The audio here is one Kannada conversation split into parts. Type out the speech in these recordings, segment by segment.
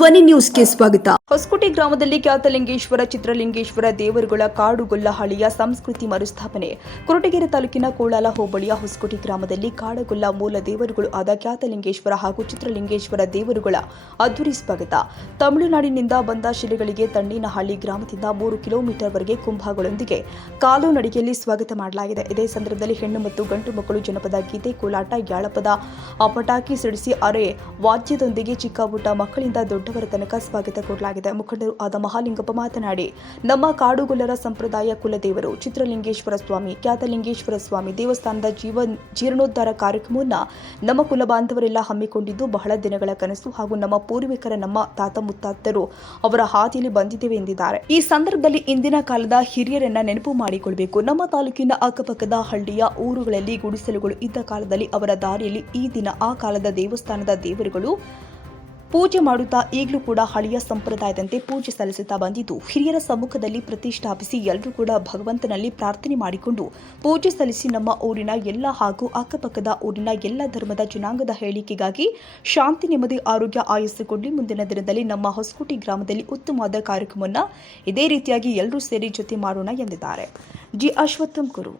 ಧ್ವನಿ ನ್ಯೂಸ್ಗೆ ಸ್ವಾಗತ. ಹೊಸಕೋಟೆ ಗ್ರಾಮದಲ್ಲಿ ಖ್ಯಾತಲಿಂಗೇಶ್ವರ, ಚಿತ್ರಲಿಂಗೇಶ್ವರ ದೇವರುಗಳ ಕಾಡುಗೊಲ್ಲಹಳ್ಳಿಯ ಸಂಸ್ಕೃತಿ ಮರುಸ್ಥಾಪನೆ. ಕೊರಟಗೆರೆ ತಾಲೂಕಿನ ಕೋಳಾಲ ಹೋಬಳಿಯ ಹೊಸಕೋಟೆ ಗ್ರಾಮದಲ್ಲಿ ಕಾಡುಗೊಲ್ಲ ಮೂಲ ದೇವರುಗಳು ಆದ ಖ್ಯಾತಲಿಂಗೇಶ್ವರ ಹಾಗೂ ಚಿತ್ರಲಿಂಗೇಶ್ವರ ದೇವರುಗಳ ಅದ್ದೂರಿ ಸ್ವಾಗತ. ತಮಿಳುನಾಡಿನಿಂದ ಬಂದ ಶಿಲೆಗಳಿಗೆ ತಣ್ಣಿನಹಳ್ಳಿ ಗ್ರಾಮದಿಂದ ಮೂರು ಕಿಲೋಮೀಟರ್ವರೆಗೆ ಕುಂಭಗಳೊಂದಿಗೆ ಕಾಲು ನಡಿಗೆಯಲ್ಲಿ ಸ್ವಾಗತ ಮಾಡಲಾಗಿದೆ. ಇದೇ ಸಂದರ್ಭದಲ್ಲಿ ಹೆಣ್ಣು ಮತ್ತು ಗಂಡು ಮಕ್ಕಳು ಜನಪದ ಗೀತೆ ಕೋಲಾಟ, ಯಾಳಪದ ಪಟಾಕಿ ಸಿಡಿಸಿ ಅರೆ ವಾದ್ಯದೊಂದಿಗೆ ಚಿಕ್ಕಪುಟ್ಟ ಮಕ್ಕಳಿಂದ ಮಕ್ಕಳಿಂದ ದೊಡ್ಡವರ ತನಕ ಸ್ವಾಗತ ಕೊಡಲಾಗಿದೆ ಮುಖಂಡರು ಆದ ಮಹಾಲಿಂಗಪ್ಪ ಮಾತನಾಡಿ, ನಮ್ಮ ಕಾಡುಗುಲ್ಲರ ಸಂಪ್ರದಾಯ ಕುಲದೇವರು ಚಿತ್ರಲಿಂಗೇಶ್ವರ ಸ್ವಾಮಿ, ಖ್ಯಾತಲಿಂಗೇಶ್ವರ ಸ್ವಾಮಿ ದೇವಸ್ಥಾನದ ಜೀವ, ಜೀರ್ಣೋದ್ಧಾರ ಕಾರ್ಯಕ್ರಮವನ್ನು ನಮ್ಮ ಕುಲ ಬಾಂಧವರೆಲ್ಲ ಹಮ್ಮಿಕೊಂಡಿದ್ದು ಬಹಳ ದಿನಗಳ ಕನಸು ಹಾಗೂ ನಮ್ಮ ಪೂರ್ವಿಕರ, ನಮ್ಮ ತಾತ ಮುತ್ತಾತರು ಅವರ ಹಾದಿಯಲ್ಲಿ ಬಂದಿದ್ದೇವೆ ಎಂದಿದ್ದಾರೆ. ಈ ಸಂದರ್ಭದಲ್ಲಿ ಇಂದಿನ ಕಾಲದ ಹಿರಿಯರನ್ನ ನೆನಪು ಮಾಡಿಕೊಳ್ಬೇಕು. ನಮ್ಮ ತಾಲೂಕಿನ ಅಕ್ಕಪಕ್ಕದ ಹಳ್ಳಿಯ ಊರುಗಳಲ್ಲಿ ಗುಡಿಸಲುಗಳು ಇದ್ದ ಕಾಲದಲ್ಲಿ ಅವರ ದಾರಿಯಲ್ಲಿ ಈ ದಿನ ಆ ಕಾಲದ ದೇವಸ್ಥಾನದ ದೇವರುಗಳು ಪೂಜೆ ಮಾಡುತ್ತಾ ಈಗಲೂ ಕೂಡ ಹಳೆಯ ಸಂಪ್ರದಾಯದಂತೆ ಪೂಜೆ ಸಲ್ಲಿಸುತ್ತಾ ಬಂದಿದ್ದು, ಹಿರಿಯರ ಸಮ್ಮುಖದಲ್ಲಿ ಪ್ರತಿಷ್ಠಾಪಿಸಿ ಎಲ್ಲರೂ ಕೂಡ ಭಗವಂತನಲ್ಲಿ ಪ್ರಾರ್ಥನೆ ಮಾಡಿಕೊಂಡು ಪೂಜೆ ಸಲ್ಲಿಸಿ ನಮ್ಮ ಊರಿನ ಎಲ್ಲ ಹಾಗೂ ಅಕ್ಕಪಕ್ಕದ ಊರಿನ ಎಲ್ಲ ಧರ್ಮದ ಜನಾಂಗದ ಹೇಳಿಕೆಗಾಗಿ ಶಾಂತಿ, ನೆಮ್ಮದಿ, ಆರೋಗ್ಯ ಆಯಸ್ಸು ಕೊಡಲಿ. ಮುಂದಿನ ದಿನದಲ್ಲಿ ನಮ್ಮ ಹೊಸಕೋಟೆ ಗ್ರಾಮದಲ್ಲಿ ಉತ್ತಮವಾದ ಕಾರ್ಯಕ್ರಮವನ್ನು ಇದೇ ರೀತಿಯಾಗಿ ಎಲ್ಲರೂ ಸೇರಿ ಜೊತೆ ಮಾಡೋಣ ಎಂದಿದ್ದಾರೆ. ಜಿ. ಅಶ್ವತ್ಥಂ ಕುರು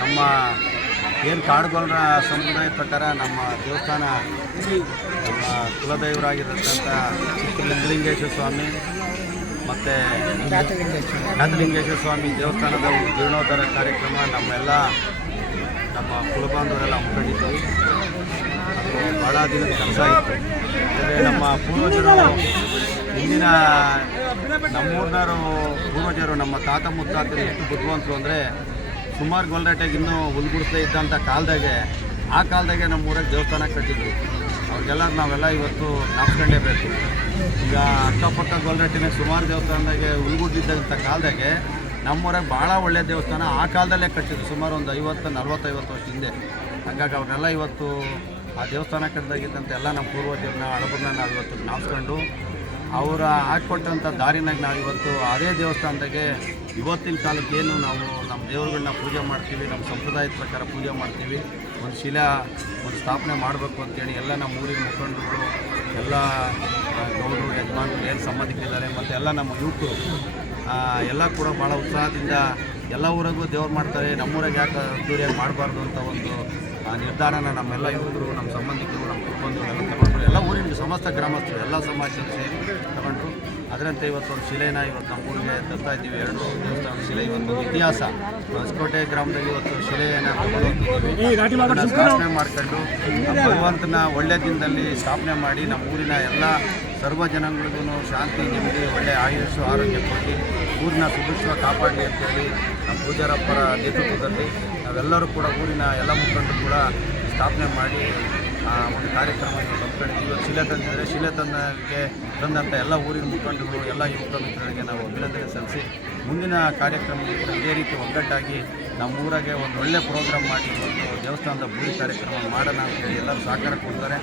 ನಮ್ಮ ಏನು ಕಾಡುಗೊಲ್ಲರ ಸಂಪ್ರದಾಯದ ಪ್ರಕಾರ ನಮ್ಮ ದೇವಸ್ಥಾನ ನಮ್ಮ ಕುಲದೈವರಾಗಿರತಕ್ಕಂಥ ಚಿತ್ರಲಿಂಗಲಿಂಗೇಶ್ವರ ಸ್ವಾಮಿ ಮತ್ತು ನಾಥಲಿಂಗೇಶ್ವರ ಸ್ವಾಮಿ ದೇವಸ್ಥಾನದ ಒಂದು ಜೀರ್ಣೋದ್ಧಾರ ಕಾರ್ಯಕ್ರಮ ನಮ್ಮೆಲ್ಲ ನಮ್ಮ ಕುಲಬಾಂಧವರೆಲ್ಲ ಹಮ್ಮಿಕೊಂಡಿದ್ದೀವಿ ಅದು ಭಾಳ ದಿನದ ಕೆಲಸ ಇತ್ತು. ನಮ್ಮ ಪೂರ್ವಜರು, ಹಿಂದಿನ ನಮ್ಮೂರಿನವರು, ಪೂರ್ವಜರು ನಮ್ಮ ತಾತ ಮುತ್ತಾತರು ಎಷ್ಟು ಬುದ್ಧಿವಂತರು ಅಂದರೆ ಸುಮಾರು ಗೊಲ್ರಟೆಗೆ ಇನ್ನೂ ಹುಲ್ಗುಡಿಸ್ತಾ ಇದ್ದಂಥ ಕಾಲದಾಗೆ, ಆ ಕಾಲದಾಗೆ ನಮ್ಮ ಊರಾಗ ದೇವಸ್ಥಾನ ಕಟ್ಟಿದ್ರು. ಅವ್ರಿಗೆಲ್ಲ ನಾವೆಲ್ಲ ಇವತ್ತು ನಾಪ್ಕೊಂಡೇಬೇಕು ಈಗ ಅಕ್ಕಪಕ್ಕ ಗೊಲ್ರಟ್ಟಿನ ಸುಮಾರು ದೇವಸ್ಥಾನದಾಗೆ ಹುಲ್ಗುಡ್ದಿದ್ದಂಥ ಕಾಲದಾಗೆ ನಮ್ಮೂರಾಗ ಭಾಳ ಒಳ್ಳೆಯ ದೇವಸ್ಥಾನ ಆ ಕಾಲದಲ್ಲೇ ಕಟ್ಟಿದ್ರು, ಸುಮಾರು ಒಂದು ಐವತ್ತು, ನಲ್ವತ್ತೈವತ್ತು ವರ್ಷ ಹಿಂದೆ. ಹಾಗಾಗಿ ಅವ್ರನ್ನೆಲ್ಲ ಇವತ್ತು ಆ ದೇವಸ್ಥಾನ ಕಟ್ಟಿದಾಗಿದ್ದಂಥ ಎಲ್ಲ ನಮ್ಮ ಪೂರ್ವಜರನ್ನ ಹಳಬರನ್ನ ನಾವು ಇವತ್ತು ನಾಪ್ಕೊಂಡು ಅವರ ಹಾಕ್ಕೊಟ್ಟಂಥ ದಾರಿನಾಗ ನಾವು ಇವತ್ತು ಅದೇ ದೇವಸ್ಥಾನದಾಗೆ ಇವತ್ತಿನ ಕಾಲಕ್ಕೇನು ನಾವು ದೇವರುಗಳನ್ನ ಪೂಜೆ ಮಾಡ್ತೀವಿ, ನಮ್ಮ ಸಂಪ್ರದಾಯದ ಪ್ರಕಾರ ಪೂಜೆ ಮಾಡ್ತೀವಿ. ಒಂದು ಶಿಲಾ, ಒಂದು ಸ್ಥಾಪನೆ ಮಾಡಬೇಕು ಅಂತೇಳಿ ಎಲ್ಲ ನಮ್ಮ ಊರಿನ ಮುಖಂಡರುಗಳು, ಎಲ್ಲ ಗೌಡರು, ಯಜಮಾನರು ಏನು ಸಂಬಂಧಿಕರಿದ್ದಾರೆ ಮತ್ತು ಎಲ್ಲ ನಮ್ಮ ಯುವಕರು ಎಲ್ಲ ಕೂಡ ಭಾಳ ಉತ್ಸಾಹದಿಂದ ಎಲ್ಲ ಊರಿಗೂ ದೇವ್ರು ಮಾಡ್ತಾರೆ. ನಮ್ಮೂರಾಗ ಯಾಕೆ ಅದ್ದೂರಿಯಾಗಿ ಮಾಡಬಾರ್ದು ಅಂತ ಒಂದು ನಿರ್ಧಾರನ ನಮ್ಮೆಲ್ಲ ಯುವಕರು, ನಮ್ಮ ಸಂಬಂಧಿಕರು, ನಮ್ಮ ಕುಟುಂಬದವರು ಎಲ್ಲ ತಗೊಂಡ್ರು. ಎಲ್ಲ ಊರಿನ ಸಮಸ್ತ ಗ್ರಾಮಸ್ಥರು, ಎಲ್ಲ ಸಮಾಜದ ಸೇರಿ ತಗೊಂಡ್ರು. ಅದರಂತೆ ಇವತ್ತು ಒಂದು ಶಿಲೆನ ಇವತ್ತು ನಮ್ಮ ಊರಿಗೆ ತರ್ತಾ ಇದ್ದೀವಿ. ಎರಡು ದೇವಸ್ಥಾನದ ಶಿಲೆ. ಇವತ್ತು ಇತಿಹಾಸ. ಹೊಸಕೋಟೆ ಗ್ರಾಮದಲ್ಲಿ ಇವತ್ತು ಶಿಲೆಯನ್ನು ತಗೊಂಡು ಸ್ಥಾಪನೆ ಮಾಡಿಕೊಂಡು ಭಗವಂತನ ಒಳ್ಳೆ ದಿನದಲ್ಲಿ ಸ್ಥಾಪನೆ ಮಾಡಿ ನಮ್ಮ ಊರಿನ ಎಲ್ಲ ಸರ್ವ ಜನಗಳಿಗೂ ಶಾಂತಿ ನೆಮ್ಮದಿ ಒಳ್ಳೆ ಆಯುಷು ಆರೋಗ್ಯ ಕೊಟ್ಟು ಊರಿನ ಸುಭಿಕ್ಷ ಕಾಪಾಡಲಿ ಅಂತೇಳಿ ನಮ್ಮ ಪೂಜಾರಪ್ಪರ ನೇತೃತ್ವದಲ್ಲಿ ನಾವೆಲ್ಲರೂ ಕೂಡ ಊರಿನ ಎಲ್ಲ ಮುಖಂಡರು ಕೂಡ ಸ್ಥಾಪನೆ ಮಾಡಿ ಆ, ಒಂದು ಕಾರ್ಯಕ್ರಮವನ್ನು ತಂದ್ಕೊಂಡಿದ್ದೀವಿ ಇವತ್ತು ಶಿಲೆ ತಂದಿದ್ದಾರೆ ಶಿಲೆ ತಂದಕ್ಕೆ ತಂದಂಥ ಎಲ್ಲ ಊರಿನ ಮುಖಂಡರು ಎಲ್ಲ ಯುವಕ ಮಿತ್ರರಿಗೆ ನಾವು ಅಭಿನಂದನೆ ಸಲ್ಲಿಸಿ ಮುಂದಿನ ಕಾರ್ಯಕ್ರಮದಲ್ಲಿ ಕೂಡ ಇದೇ ರೀತಿ ಒಗ್ಗಟ್ಟಾಗಿ ನಮ್ಮ ಊರಾಗೆ ಒಂದು ಒಳ್ಳೆ ಪ್ರೋಗ್ರಾಮ್ ಮಾಡಿ ಒಂದು ದೇವಸ್ಥಾನದ ಭೂಮಿ ಕಾರ್ಯಕ್ರಮ ಮಾಡೋಣ ಅಂತೇಳಿ ಎಲ್ಲರೂ ಸಹಕಾರ ಕೊಡ್ತಾರೆ.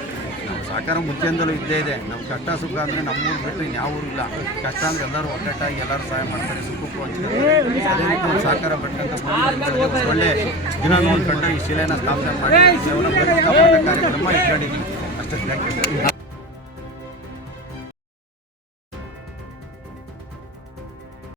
ನಮ್ಮ ಸಹಕಾರ ಮುಂಚೆಯಿಂದಲೂ ಇದ್ದೇ ಇದೆ. ನಮ್ಮ ಕಷ್ಟ ಸುಖ ಅಂದರೆ ನಮ್ಮೂರು ಬಿಟ್ಟರೆ ಇನ್ಯಾವ ಊರಿಲ್ಲ ಕಷ್ಟ ಅಂದರೆ ಎಲ್ಲರೂ ಒಗ್ಗಟ್ಟಾಗಿ ಎಲ್ಲರೂ ಸಹಾಯ ಮಾಡ್ತಾರೆ. ಸುಖಕ್ಕೂ ಒಂದು ಸಹಕಾರ ಪಟ್ಟಂತ ಒಳ್ಳೆ ದಿನ ನೋಡ್ಕೊಂಡು ಈ ಶಿಲೆಯನ್ನು ಸ್ಥಾಪನೆ ಮಾಡಿ. ಕಾರ್ಯಕ್ರಮ ಇಟ್ಕೊಂಡಿದ್ದೀವಿ ಅಷ್ಟೇ. Thank you